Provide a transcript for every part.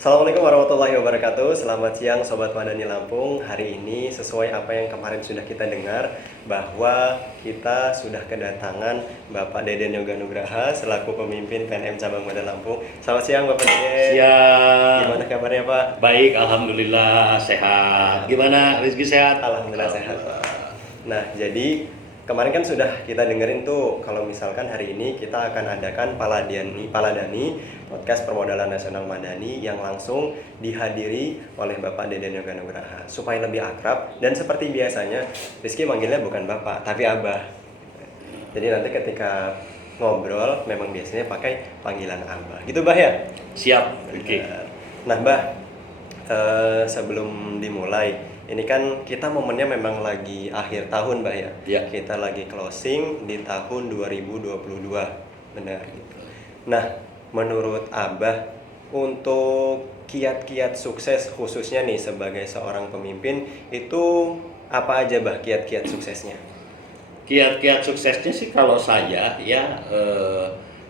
Assalamualaikum warahmatullahi wabarakatuh. Selamat siang Sobat Madani Lampung. Hari ini sesuai apa yang kemarin sudah kita dengar, bahwa kita sudah kedatangan Bapak Deden Yoga Nugraha selaku pemimpin PNM Cabang Madani Lampung. Selamat siang Bapak Deden. Siang. Gimana kabarnya Pak? Baik, alhamdulillah sehat. Gimana Rizky, sehat? Alhamdulillah sehat Pak. Nah, jadi kemarin kan sudah kita dengerin tuh, kalau misalkan hari ini kita akan adakan Paladani podcast permodalan nasional Madani yang langsung dihadiri oleh Bapak Deden Yoga Nugraha. Supaya lebih akrab dan seperti biasanya Rizky manggilnya bukan Bapak tapi Abah. Jadi nanti ketika ngobrol memang biasanya pakai panggilan Abah. Gitu Bah ya? Siap, Rizky. Nah Bah, sebelum dimulai, ini kan kita momennya memang lagi akhir tahun Mbak ya. Ya. Kita lagi closing di tahun 2022. Benar gitu. Nah, menurut Abah, untuk kiat-kiat sukses khususnya nih sebagai seorang pemimpin itu apa aja Bah kiat-kiat suksesnya? Kiat-kiat suksesnya sih kalau saya ya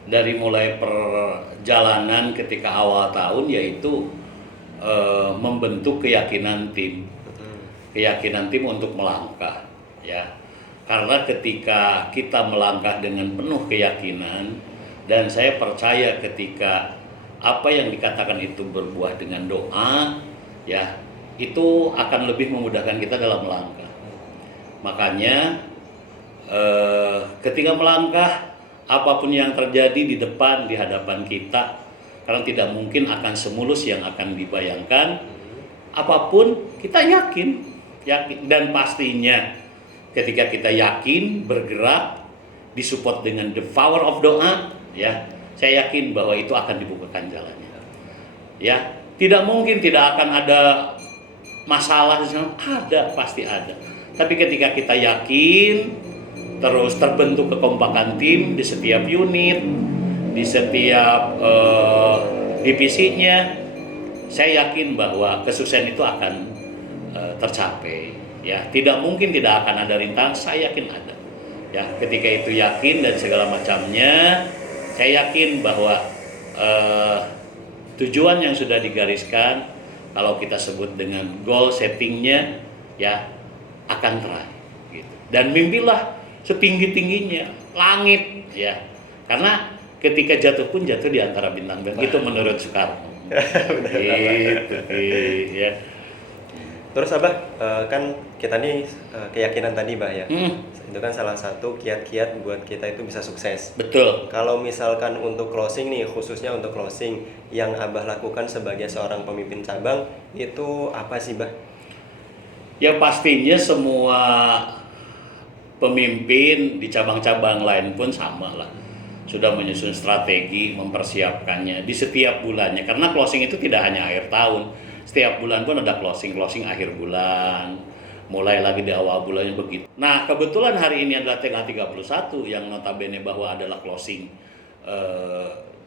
dari mulai perjalanan ketika awal tahun yaitu membentuk keyakinan tim. Keyakinan tim untuk melangkah ya. Karena ketika kita melangkah dengan penuh keyakinan, dan saya percaya ketika apa yang dikatakan itu berbuah dengan doa ya, itu akan lebih memudahkan kita dalam melangkah. Makanya ketika melangkah, apapun yang terjadi di depan, di hadapan kita, karena tidak mungkin akan semulus yang akan dibayangkan, apapun kita yakin dan pastinya ketika kita yakin bergerak disupport dengan the power of doa ya, saya yakin bahwa itu akan dibukakan jalannya ya. Tidak mungkin tidak akan ada masalah di sana, ada, pasti ada. Tapi ketika kita yakin, terus terbentuk kekompakan tim di setiap unit, di setiap divisinya, saya yakin bahwa kesuksesan itu akan tercapai ya. Tidak mungkin tidak akan ada rintangan, saya yakin ada ya. Ketika itu yakin dan segala macamnya, saya yakin bahwa tujuan yang sudah digariskan, kalau kita sebut dengan goal settingnya ya, akan teraih gitu. Dan mimpilah setinggi-tingginya langit ya, karena ketika jatuh pun jatuh di antara bintang-bintang. Itu menurut Soekarno. Gitu ya. Terus Abah, kan kita nih keyakinan tadi Bah ya. Itu kan salah satu kiat-kiat buat kita itu bisa sukses. Betul. Kalau misalkan untuk closing nih, khususnya untuk closing yang Abah lakukan sebagai seorang pemimpin cabang, itu apa sih Bah? Ya pastinya semua pemimpin di cabang-cabang lain pun sama lah. Sudah menyusun strategi, mempersiapkannya di setiap bulannya. Karena closing itu tidak hanya akhir tahun. Setiap bulan pun ada closing akhir bulan. Mulai lagi di awal bulannya begitu. Nah, kebetulan hari ini adalah tanggal 31 yang notabene bahwa adalah closing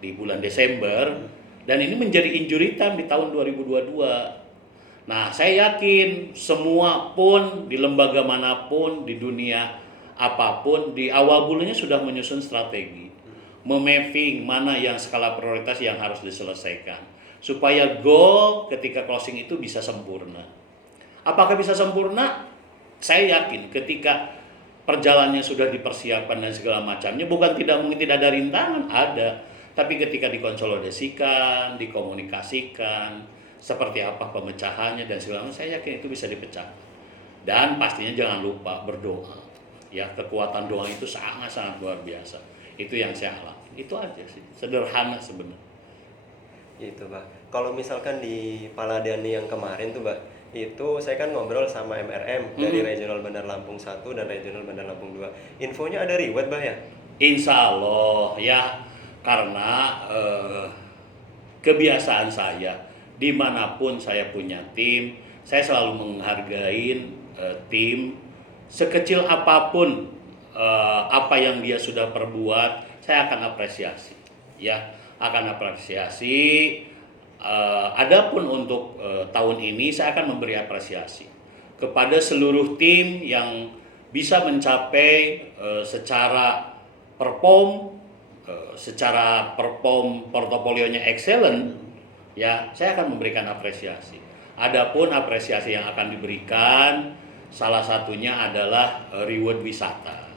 di bulan Desember, dan ini menjadi injury time di tahun 2022. Nah, saya yakin semua pun di lembaga manapun di dunia apapun di awal bulannya sudah menyusun strategi, memapping mana yang skala prioritas yang harus diselesaikan supaya goal ketika closing itu bisa sempurna. Apakah bisa sempurna? Saya yakin ketika perjalanannya sudah dipersiapkan dan segala macamnya, bukan tidak mungkin tidak ada rintangan, ada. Tapi ketika dikonsolidasikan, dikomunikasikan, seperti apa pemecahannya dan segala macam, saya yakin itu bisa dipecah. Dan pastinya jangan lupa berdoa. Ya, kekuatan doa itu sangat-sangat luar biasa. Itu yang saya alami. Itu aja sih, sederhana sebenarnya. Itu Bah. Kalau misalkan di Paladani yang kemarin tuh Bah, itu saya kan ngobrol sama MRM dari Regional Bandar Lampung 1 dan Regional Bandar Lampung 2. Infonya ada reward Bah ya? Insya Allah ya, karena kebiasaan saya dimanapun saya punya tim, saya selalu menghargai tim sekecil apapun apa yang dia sudah perbuat, saya akan apresiasi ya, akan apresiasi. Adapun untuk tahun ini saya akan memberi apresiasi kepada seluruh tim yang bisa mencapai secara perform portofolionya excellent ya saya akan memberikan apresiasi. Adapun apresiasi yang akan diberikan salah satunya adalah reward wisata.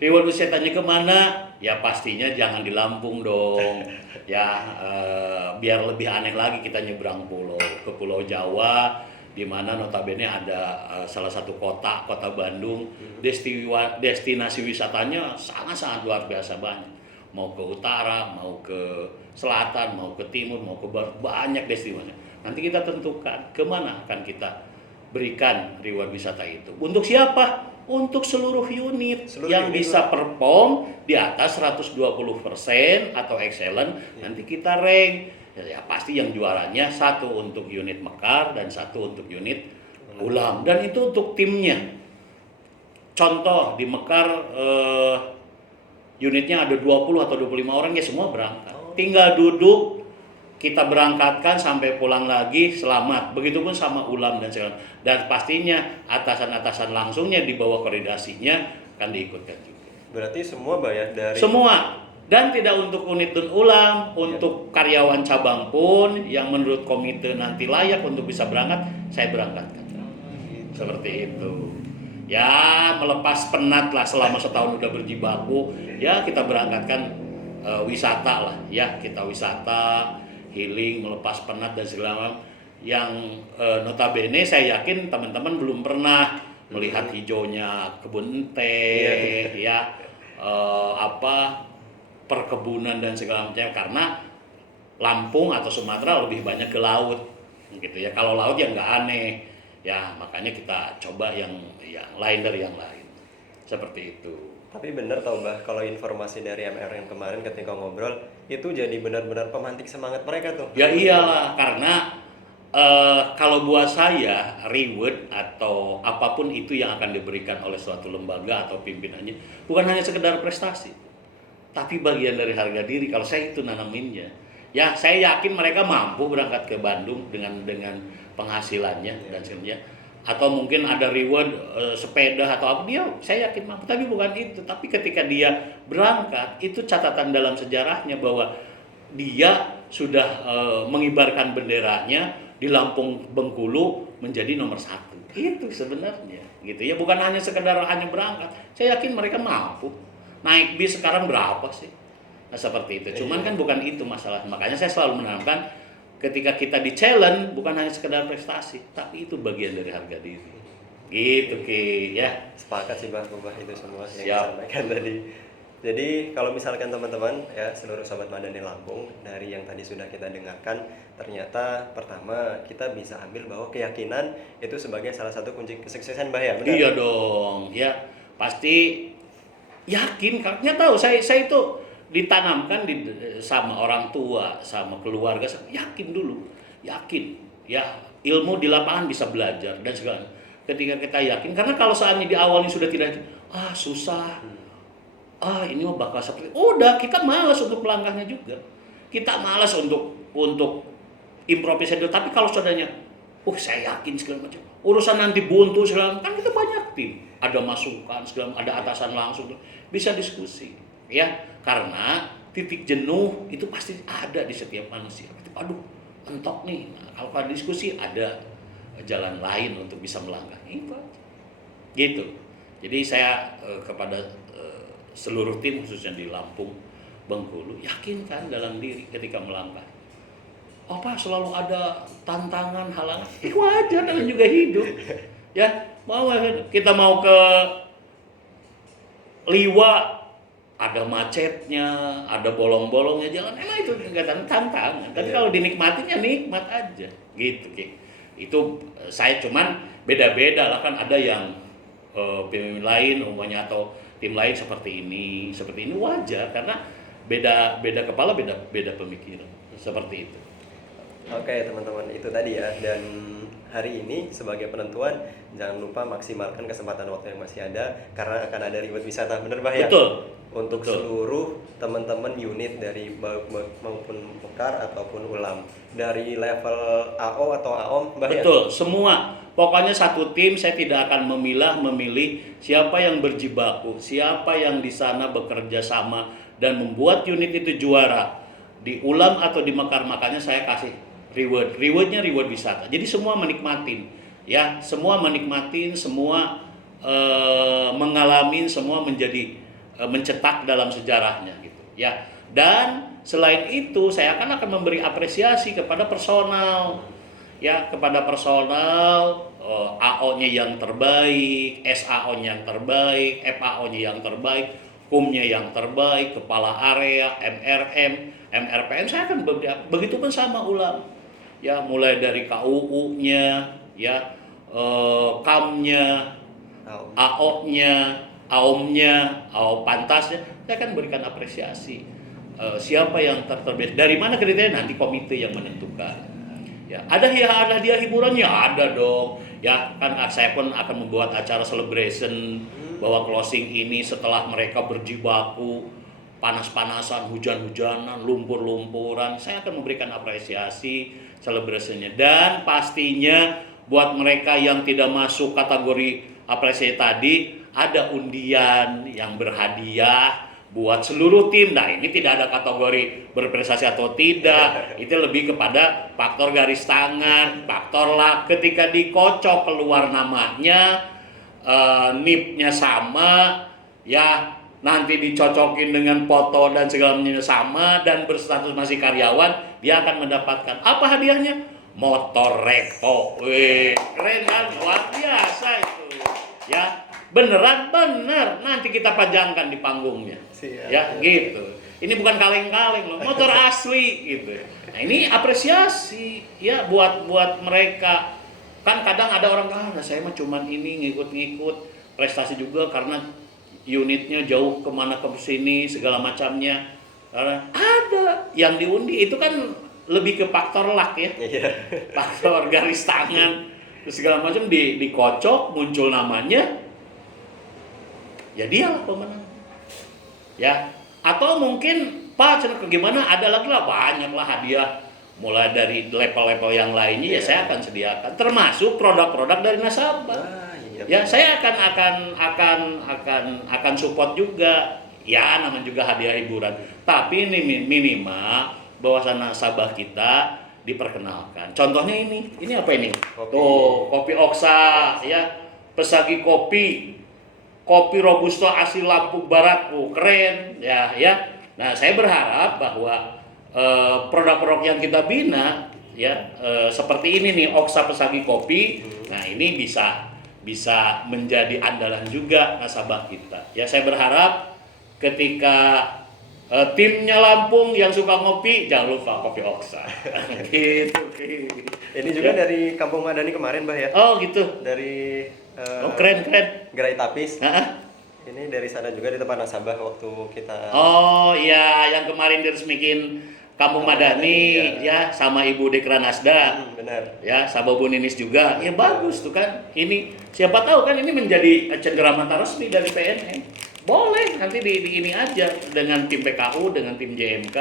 Reward wisatanya kemana? Ya pastinya jangan di Lampung dong. Ya biar lebih aneh lagi kita nyebrang pulau ke Pulau Jawa, di mana notabene ada salah satu kota Bandung, destinasi wisatanya sangat-sangat luar biasa banyak. Mau ke utara, mau ke selatan, mau ke timur, mau ke barat, banyak destinasi. Nanti kita tentukan kemana akan kita berikan reward wisata itu. Untuk siapa? Untuk seluruh unit yang bisa perform di atas 120% atau excellent, nanti kita rank. Ya pasti yang juaranya satu untuk unit Mekar dan satu untuk unit Ulam. Dan itu untuk timnya. Contoh di Mekar unitnya ada 20 atau 25 orang, ya semua berangkat. Tinggal duduk, kita berangkatkan sampai pulang lagi selamat. Begitupun sama Ulam dan segala. Dan pastinya atasan-atasan langsungnya di bawah koordinasinya akan diikutkan juga. Berarti semua bayar dari semua, dan tidak untuk unit dan Ulam, untuk karyawan cabang pun yang menurut komite nanti layak untuk bisa berangkat, saya berangkatkan. Seperti itu. Ya melepas penat lah selama setahun udah berjibaku, ya kita berangkatkan wisata lah, ya kita wisata, healing, melepas penat dan segala macam yang notabene saya yakin teman-teman belum pernah melihat hijaunya kebun teh, ya perkebunan dan segala macam, karena Lampung atau Sumatera lebih banyak ke laut, gitu ya. Kalau laut ya nggak aneh, ya makanya kita coba yang lain dari yang lain, seperti itu. Tapi benar tau Mbah, kalau informasi dari MR yang kemarin ketika ngobrol itu jadi benar-benar pemantik semangat mereka tuh. Ya iyalah, karena kalau buat saya reward atau apapun itu yang akan diberikan oleh suatu lembaga atau pimpinannya bukan hanya sekedar prestasi, tapi bagian dari harga diri. Kalau saya itu nanaminnya, ya saya yakin mereka mampu berangkat ke Bandung dengan penghasilannya dan sebagainya. Atau mungkin ada reward sepeda atau apa, dia saya yakin mampu, tapi bukan itu. Tapi ketika dia berangkat, itu catatan dalam sejarahnya bahwa dia sudah mengibarkan benderanya di Lampung Bengkulu menjadi nomor 1. Itu sebenarnya gitu ya, bukan hanya sekedar berangkat. Saya yakin mereka mampu. Naik bis sekarang berapa sih? Nah seperti itu. Cuman kan bukan itu masalah. Makanya saya selalu menanamkan, ketika kita di challenge bukan hanya sekedar prestasi, tapi itu bagian dari harga diri. Gitu Ki, ya. Sepakat sih Mbah itu semua yang Siap. disampaikan tadi. Jadi kalau misalkan teman-teman ya seluruh sobat Madani Lampung, dari yang tadi sudah kita dengarkan, ternyata pertama kita bisa ambil bahwa keyakinan itu sebagai salah satu kunci kesuksesan Mbah ya, benar? Iya dong, ya pasti yakin. Karena tahu saya itu ditanamkan sama orang tua, sama keluarga, yakin dulu, yakin ya, ilmu di lapangan bisa belajar dan segala. Ketika kita yakin, karena kalau saatnya di awalnya sudah tidak susah, ini mah bakal seperti, udah kita malas untuk melangkahnya juga, kita malas untuk improvisasi. Tapi kalau saudaranya, saya yakin segala macam, urusan nanti buntu segala macam, kan kita banyak tim, ada masukan segala, ada atasan langsung, bisa diskusi, ya. Karena titik jenuh itu pasti ada di setiap manusia. Aduh, entok nih. Nah, kalau ada diskusi, ada jalan lain untuk bisa melangkah. Itu aja. Gitu. Jadi saya kepada seluruh tim, khususnya di Lampung Bengkulu, yakinkan dalam diri ketika melangkah. Selalu ada tantangan, halangan. Wajar, dan juga hidup. Ya, kita mau ke Liwa, ada macetnya, ada bolong-bolongnya jalan, emang itu kegiatan tantangan. Tapi kalau dinikmatin ya nikmat aja, gitu. Itu saya cuman beda-beda lah, kan ada yang pemimpin lain umumnya atau tim lain seperti ini wajar, karena beda kepala, beda pemikiran, seperti itu. Oke teman-teman, itu tadi ya. Dan hari ini sebagai penentuan, jangan lupa maksimalkan kesempatan waktu yang masih ada, karena akan ada reward wisata, bener Bah ya? Betul. Untuk seluruh teman-teman unit dari maupun Mekar ataupun Ulam, dari level AO atau AOM Bah ya? Betul, semua. Pokoknya satu tim, saya tidak akan memilih siapa yang berjibaku, siapa yang di sana bekerja sama dan membuat unit itu juara di Ulam atau di Mekar. Makanya saya kasih rewardnya reward wisata. Jadi semua menikmatin, ya, semua menikmatin, semua mengalami, semua menjadi mencetak dalam sejarahnya gitu, ya. Dan selain itu saya akan memberi apresiasi kepada personal, ya, kepada personal, AO-nya yang terbaik, SAO-nya yang terbaik, FAO-nya yang terbaik, HUM-nya yang terbaik, kepala area, MRM, MRPM, saya akan begitu pun sama ulang, ya, mulai dari KUU-nya, ya, KAM-nya, AO-nya, AOM-nya, AO pantasnya, saya akan berikan apresiasi. Siapa yang terbaik, dari mana kriteria, nanti komite yang menentukan. Ya, ada hadiah hiburannya, ada dong. Ya, kan saya pun akan membuat acara celebration bahwa closing ini setelah mereka berjibaku, panas-panasan, hujan-hujanan, lumpur-lumpuran, saya akan memberikan apresiasi celebrationnya. Dan pastinya buat mereka yang tidak masuk kategori apresiasi tadi, ada undian yang berhadiah buat seluruh tim. Nah, ini tidak ada kategori berprestasi atau tidak, itu lebih kepada faktor garis tangan, faktor luck. Ketika dikocok keluar namanya, NIP-nya sama, ya, nanti dicocokin dengan foto dan segala macamnya sama, dan berstatus masih karyawan, dia akan mendapatkan apa hadiahnya? Motor Revo. Wih, keren kan? Luar biasa itu, ya. Beneran, bener, nanti kita pajangkan di panggungnya. Siap. Ya, gitu. Ini bukan kaleng-kaleng loh, motor asli gitu. Nah, ini apresiasi, ya, buat mereka. Kan kadang ada orang, saya mah cuman ini ngikut-ngikut, prestasi juga karena unitnya jauh kemana ke sini segala macamnya. Karena ada yang diundi itu kan lebih ke faktor luck, ya. Faktor garis tangan segala macam, dikocok, muncul namanya, ya dialah pemenang, ya. Atau mungkin Pak, gimana, ada lagi lah, banyak lah hadiah mulai dari level-level yang lainnya, ya, saya akan sediakan, termasuk produk-produk dari nasabah. Ya, saya akan support juga, ya, namanya juga hadiah hiburan, tapi ini minimal bahwa nasabah kita diperkenalkan. Contohnya ini apa ini? Tuh, kopi Oksa, ya, Pesagi Kopi Robusta asli Lampung Barat, keren, ya. Nah, saya berharap bahwa produk-produk yang kita bina, ya, seperti ini nih, Oksa Pesagi Kopi, nah ini bisa menjadi andalan juga nasabah kita. Ya, saya berharap ketika timnya Lampung yang suka ngopi, jangan lupa kopi Oksa. Gitu. Ini juga dari Kampung Madani kemarin, Bah, ya. Oh, gitu. Dari keren. Gerai Tapis. Nah, Ini dari sana juga di tempat nasabah waktu kita. Oh iya, yang kemarin diresmikin Kampung Madani, ya, sama Ibu Dekra Nasda. Benar. Ya, Sabobu Ninis juga. Ya, bagus tuh kan. Ini siapa tahu kan ini menjadi cenderamata resmi dari PNM. Boleh nanti di ini aja dengan tim PKU, dengan tim JMK,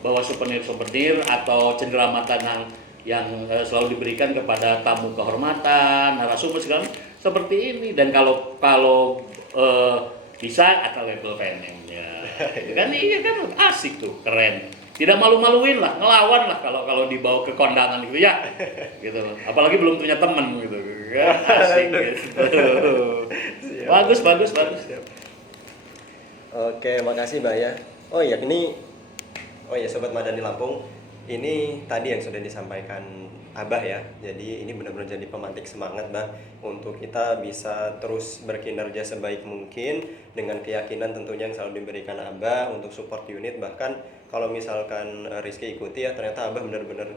bawa souvenir atau cenderamata yang selalu diberikan kepada tamu kehormatan, narasumber segala seperti ini. Dan kalau bisa atau label PNM-nya. Kan iya kan asik tuh, keren. Tidak malu-maluin lah, ngelawan lah kalau dibawa ke kondangan gitu, ya. Gitu. Apalagi belum punya teman gitu. Kan asik gitu. Bagus. Oke, makasih, Mbak, ya. Oh iya, Sobat Madani Lampung, ini tadi yang sudah disampaikan Abah, ya. Jadi ini benar-benar jadi pemantik semangat, Bah, untuk kita bisa terus berkinerja sebaik mungkin dengan keyakinan tentunya yang selalu diberikan Abah untuk support unit. Bahkan kalau misalkan Rizky ikuti, ya, ternyata Abah benar-benar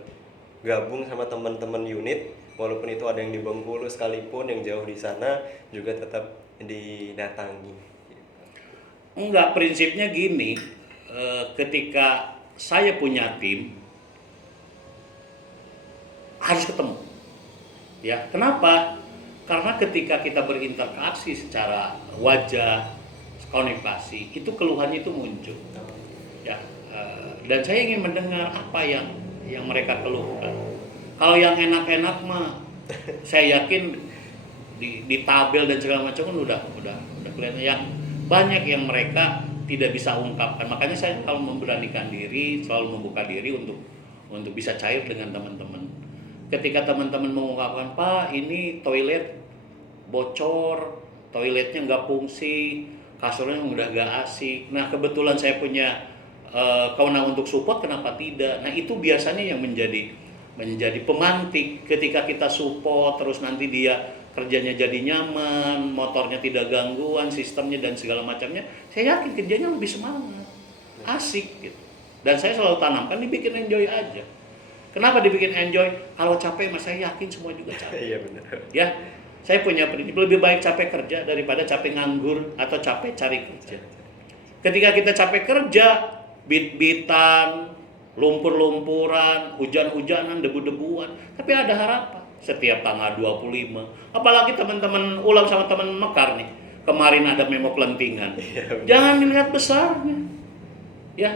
gabung sama teman-teman unit, walaupun itu ada yang di Bengkulu sekalipun, yang jauh di sana juga tetap didatangi. Enggak, prinsipnya gini, ketika saya punya tim harus ketemu, ya. Kenapa? Karena ketika kita berinteraksi secara wajah, komunikasi, itu keluhannya itu muncul, ya. Dan saya ingin mendengar apa yang mereka keluhkan. Kalau yang enak-enak mah, saya yakin di tabel dan segala macam kan udah kelihatan. Yang banyak yang mereka tidak bisa ungkapkan. Makanya saya selalu memberanikan diri, selalu membuka diri untuk untuk bisa cair dengan teman-teman. Ketika teman-teman mengungkapkan, Pak ini toilet bocor, toiletnya nggak fungsi, kasurnya udah nggak asik. Nah kebetulan saya punya kewenangan untuk support, kenapa tidak? Nah itu biasanya yang menjadi pemantik. Ketika kita support, terus nanti dia kerjanya jadi nyaman, motornya tidak gangguan, sistemnya dan segala macamnya, saya yakin kerjanya lebih semangat, asik gitu. Dan saya selalu tanamkan dibikin enjoy aja. Kenapa dibikin enjoy? Kalau capek, mas saya yakin semua juga capek. Iya benar. Ya, saya punya prinsip lebih baik capek kerja daripada capek nganggur atau capek cari kerja. Ketika kita capek kerja, bit-bitan, lumpur-lumpuran, hujan-hujanan, debu-debuan, tapi ada harapan. Setiap tanggal 25, apalagi teman-teman ulang sama teman mekar nih, kemarin ada memo kelentingan, jangan dilihat besarnya ya,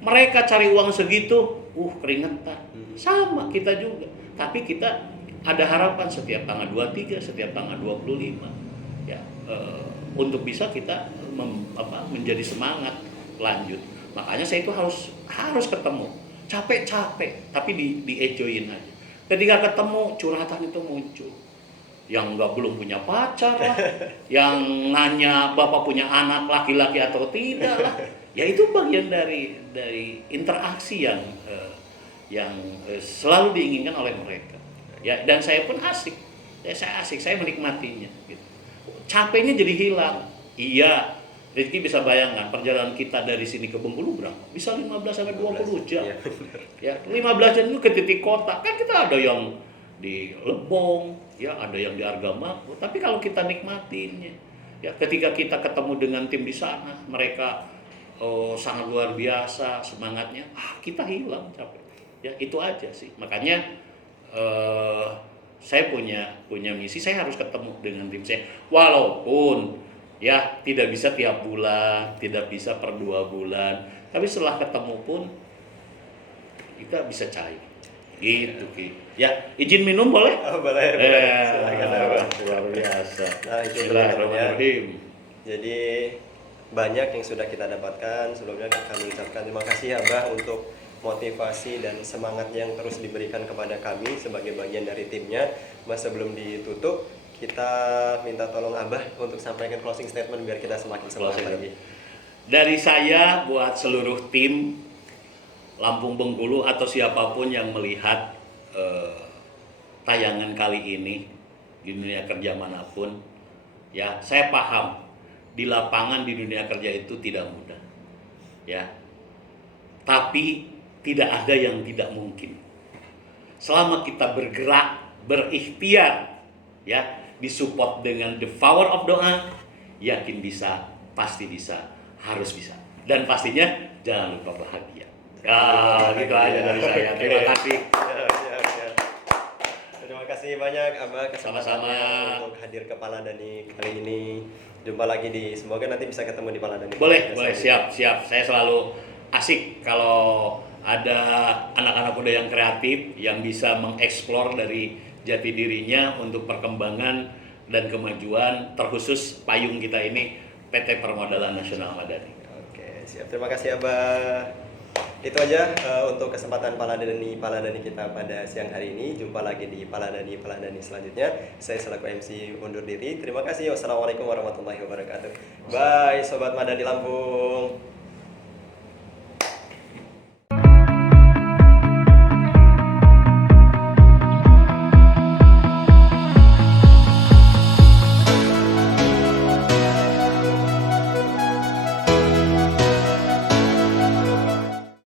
mereka cari uang segitu, keringetan, sama kita juga, tapi kita ada harapan setiap tanggal 23, setiap tanggal 25 ya, untuk bisa kita menjadi semangat lanjut. Makanya saya itu harus ketemu, capek tapi di enjoyin aja. Ketika ketemu, curhatan itu muncul. Yang belum punya pacar lah, yang nanya bapak punya anak laki-laki atau tidak lah. Ya itu bagian dari interaksi yang selalu diinginkan oleh mereka. Ya, dan saya pun asik. Saya menikmatinya gitu. Capeknya jadi hilang. Iya, Rizky bisa bayangkan perjalanan kita dari sini ke Bengkulu berapa? Bisa 15 sampai 20 jam. Ya, 15 jam itu ke titik kota. Kan kita ada yang di Lebong, ya ada yang di Argamaku. Tapi kalau kita nikmatinnya, ya ketika kita ketemu dengan tim di sana, mereka sangat luar biasa semangatnya. Kita hilang capek. Ya, itu aja sih. Makanya saya punya misi, saya harus ketemu dengan tim saya. Walaupun ya tidak bisa tiap bulan, tidak bisa per 2 bulan, tapi setelah ketemu pun kita bisa cair gitu Ki. Ya, izin minum boleh? Boleh. Silakan. Luar biasa. Nah, itu Bismillahirrahmanirrahim. Jadi banyak yang sudah kita dapatkan. Sebelumnya kami ucapkan terima kasih Abah untuk motivasi dan semangat yang terus diberikan kepada kami sebagai bagian dari timnya. Mas, sebelum ditutup, kita minta tolong Abah untuk sampaikan closing statement biar kita semakin semangat lagi. Dari saya buat seluruh tim Lampung Bengkulu atau siapapun yang melihat tayangan kali ini di dunia kerja manapun, ya saya paham di lapangan di dunia kerja itu tidak mudah, ya. Tapi tidak ada yang tidak mungkin. Selama kita bergerak, berikhtiar, ya, disupport dengan the power of doa, yakin bisa, pasti bisa, harus bisa, dan pastinya jangan lupa bahagia. Gitu aja dari saya. Terima kasih. Terima kasih banyak Abah kesempatannya untuk hadir ke Paladani kali ini. Jumpa lagi semoga nanti bisa ketemu di Paladani. Boleh, siap. Saya selalu asik kalau ada anak-anak muda yang kreatif yang bisa mengeksplor dari jati dirinya untuk perkembangan dan kemajuan, terkhusus payung kita ini PT Permodalan Nasional Madani. Oke, siap. Terima kasih Abah. Itu aja untuk kesempatan Paladani kita pada siang hari ini. Jumpa lagi di Paladani selanjutnya. Saya selaku MC undur diri. Terima kasih. Wassalamualaikum warahmatullahi wabarakatuh. Bye Sobat Madani Lampung.